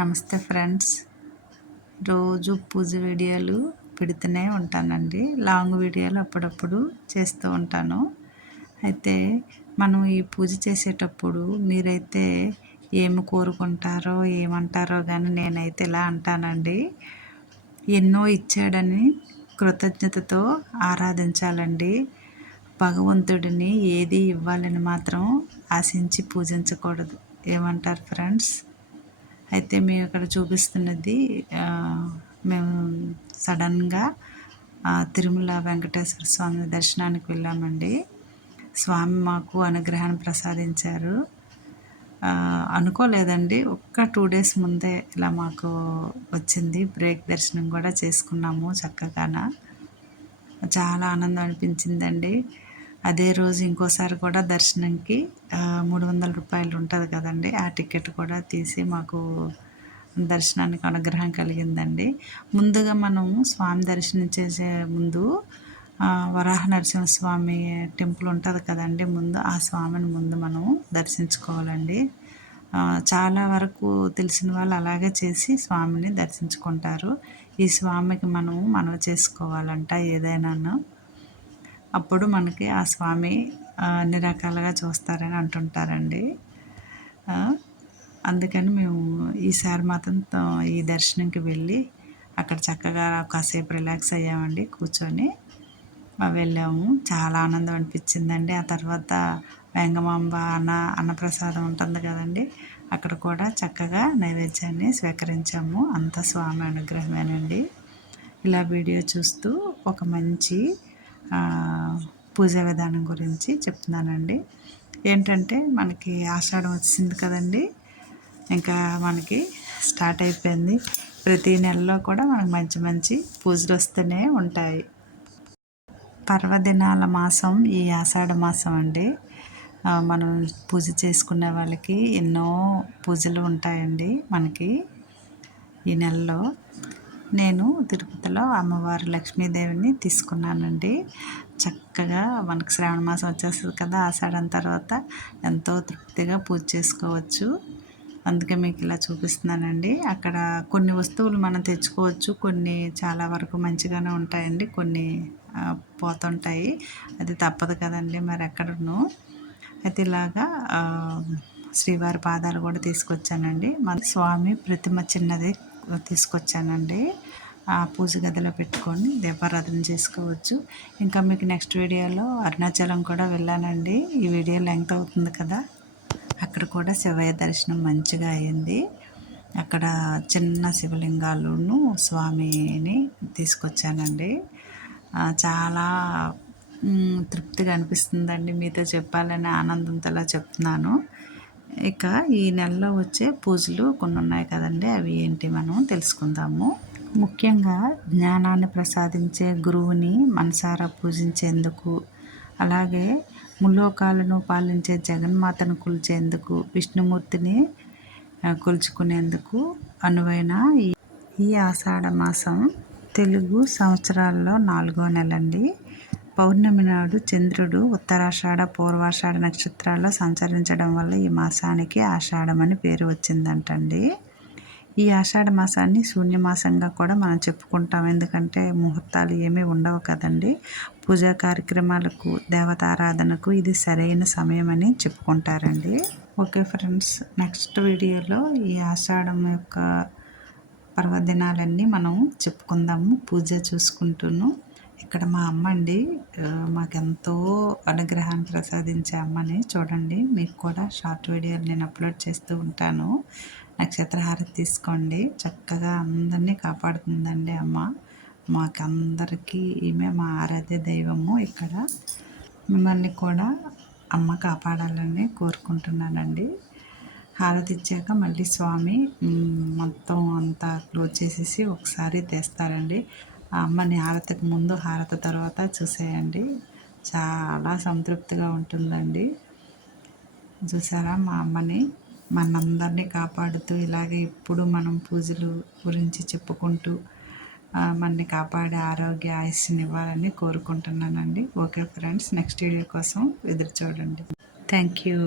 నమస్తే ఫ్రెండ్స్. రోజు పూజ వీడియోలు పెడుతూనే ఉంటానండి. లాంగ్ వీడియోలు అప్పుడప్పుడు చేస్తూ ఉంటాను. అయితే మనం ఈ పూజ చేసేటప్పుడు మీరైతే ఏమి కోరుకుంటారో ఏమంటారో కానీ నేనైతే ఇలా అంటానండి. ఎన్నో ఇచ్చాడని కృతజ్ఞతతో ఆరాధించాలండి. భగవంతుడిని ఏది ఇవ్వాలని మాత్రం ఆశించి పూజించకూడదు. ఏమంటారు ఫ్రెండ్స్? అయితే మేము ఇక్కడ చూపిస్తున్నది మేము సడన్గా తిరుమల వెంకటేశ్వర స్వామి దర్శనానికి వెళ్ళామండి. స్వామి మాకు అనుగ్రహాన్ని ప్రసాదించారు. అనుకోలేదండి, ఒక్క 2 days ముందే ఇలా మాకు వచ్చింది. బ్రేక్ దర్శనం కూడా చేసుకున్నాము చక్కగాన. చాలా ఆనందం అనిపించిందండి. అదే రోజు ఇంకోసారి కూడా దర్శనంకి 300 రూపాయలు ఉంటుంది కదండి, ఆ టికెట్ కూడా తీసి మాకు దర్శనానికి అనుగ్రహం కలిగిందండి. ముందుగా మనం స్వామి దర్శనం చేసే ముందు వరాహ నరసింహస్వామి టెంపుల్ ఉంటుంది కదండి, ముందు ఆ స్వామిని ముందు మనం దర్శించుకోవాలండి. చాలా వరకు తెలిసిన వాళ్ళు అలాగే చేసి స్వామిని దర్శించుకుంటారు. ఈ స్వామికి మనము మనవి చేసుకోవాలంట ఏదైనాను, అప్పుడు మనకి ఆ స్వామి అన్ని రకాలుగా చూస్తారని అంటుంటారండి. అందుకని మేము ఈసారి మాత్రం ఈ దర్శనంకి వెళ్ళి అక్కడ చక్కగా కాసేపు రిలాక్స్ అయ్యామండి, కూర్చొని వెళ్ళాము. చాలా ఆనందం అనిపించిందండి. ఆ తర్వాత వెంగమాంబ అన్నప్రసాదం ఉంటుంది కదండి, అక్కడ కూడా చక్కగా నైవేద్యాన్ని స్వీకరించాము. అంత స్వామి అనుగ్రహమేనండి. ఇలా వీడియో చూస్తూ ఒక మంచి పూజా విధానం గురించి చెప్తున్నానండి. ఏంటంటే మనకి ఆషాఢం వచ్చింది కదండి, ఇంకా మనకి స్టార్ట్ అయిపోయింది. ప్రతి నెలలో కూడా మనకు మంచి మంచి పూజలు వస్తూనే ఉంటాయి. పర్వదినాల మాసం ఈ ఆషాఢ మాసం అండి. మనం పూజ చేసుకునే వాళ్ళకి ఎన్నో పూజలు ఉంటాయండి మనకి ఈ నెలలో. నేను తిరుపతిలో అమ్మవారి లక్ష్మీదేవిని తీసుకున్నానండి. చక్కగా మనకు శ్రావణ మాసం వచ్చేస్తుంది కదా, ఆషాఢం తర్వాత ఎంతో తృప్తిగా పూజ చేసుకోవచ్చు. అందుకే మీకు ఇలా చూపిస్తున్నానండి. అక్కడ కొన్ని వస్తువులు మనం తెచ్చుకోవచ్చు, కొన్ని చాలా వరకు మంచిగానే ఉంటాయండి, కొన్ని పోతుంటాయి. అది తప్పదు కదండి మరి ఎక్కడను. అయితే ఇలాగా శ్రీవారి పాదాలు కూడా తీసుకొచ్చానండి. మన స్వామి ప్రతిమ చిన్నది తీసుకొచ్చానండి. ఆ పూజ గదిలో పెట్టుకొని దీపారాధన చేసుకోవచ్చు. ఇంకా మీకు నెక్స్ట్ వీడియోలో అరుణాచలం కూడా వెళ్ళానండి. ఈ వీడియో లెంగ్త్ అవుతుంది కదా, అక్కడ కూడా శివయ్య దర్శనం మంచిగా అయింది. అక్కడ చిన్న శివలింగాలను స్వామిని తీసుకొచ్చానండి. చాలా తృప్తిగా అనిపిస్తుందండి. మీతో చెప్పాలని ఆనందంతో చెప్తున్నాను. ఇక ఈ నెలలో వచ్చే పూజలు కొన్ని ఉన్నాయి కదండి, అవి ఏంటి మనం తెలుసుకుందాము. ముఖ్యంగా జ్ఞానాన్ని ప్రసాదించే గురువుని మనసారా పూజించేందుకు, అలాగే ముల్లోకాలను పాలించే జగన్మాతను కొలిచేందుకు, విష్ణుమూర్తిని కొలుచుకునేందుకు అనువైన ఈ ఆషాఢ మాసం తెలుగు సంవత్సరాల్లో 4వ నెలండి. పౌర్ణమి నాడు చంద్రుడు ఉత్తరాషాఢ పూర్వాషాఢ నక్షత్రాల్లో సంచరించడం వల్ల ఈ మాసానికి ఆషాఢం అని పేరు వచ్చిందంటండి. ఈ ఆషాఢ మాసాన్ని శూన్యమాసంగా కూడా మనం చెప్పుకుంటాం. ఎందుకంటే ముహూర్తాలు ఏమీ ఉండవు కదండి. పూజా కార్యక్రమాలకు, దేవతారాధనకు ఇది సరైన సమయం అని చెప్పుకుంటారండి. ఓకే ఫ్రెండ్స్, నెక్స్ట్ వీడియోలో ఈ ఆషాఢం యొక్క పర్వదినాలన్నీ మనం చెప్పుకుందాము పూజ చూసుకుంటూను. ఇక్కడ మా అమ్మ అండి, మాకెంతో అనుగ్రహాన్ని ప్రసాదించే అమ్మని చూడండి. మీకు కూడా షార్ట్ వీడియోలు నేను అప్లోడ్ చేస్తూ ఉంటాను. నక్షత్ర హారతి తీసుకోండి. చక్కగా అందరినీ కాపాడుతుందండి అమ్మ. మాకందరికీ ఈమె మా ఆరాధ్య దైవము. ఇక్కడ మిమ్మల్ని కూడా అమ్మ కాపాడాలని కోరుకుంటున్నానండి. హారతి ఇచ్చాక మళ్ళీ స్వామి మొత్తం అంతా క్లోజ్ చేసేసి ఒకసారి తెస్తారండి. ఆ అమ్మని హారతికి ముందు హారతి తర్వాత చూసేయండి, చాలా సంతృప్తిగా ఉంటుందండి. చూసారా మా అమ్మని మనందరినీ కాపాడుతూ ఇలాగే ఇప్పుడు మనం పూజలు గురించి చెప్పుకుంటూ మనని కాపాడే ఆరోగ్య ఆయుష్ని ఇవ్వాలని కోరుకుంటున్నానండి. ఓకే ఫ్రెండ్స్, నెక్స్ట్ వీడియో కోసం ఎదురు చూడండి. Thank you.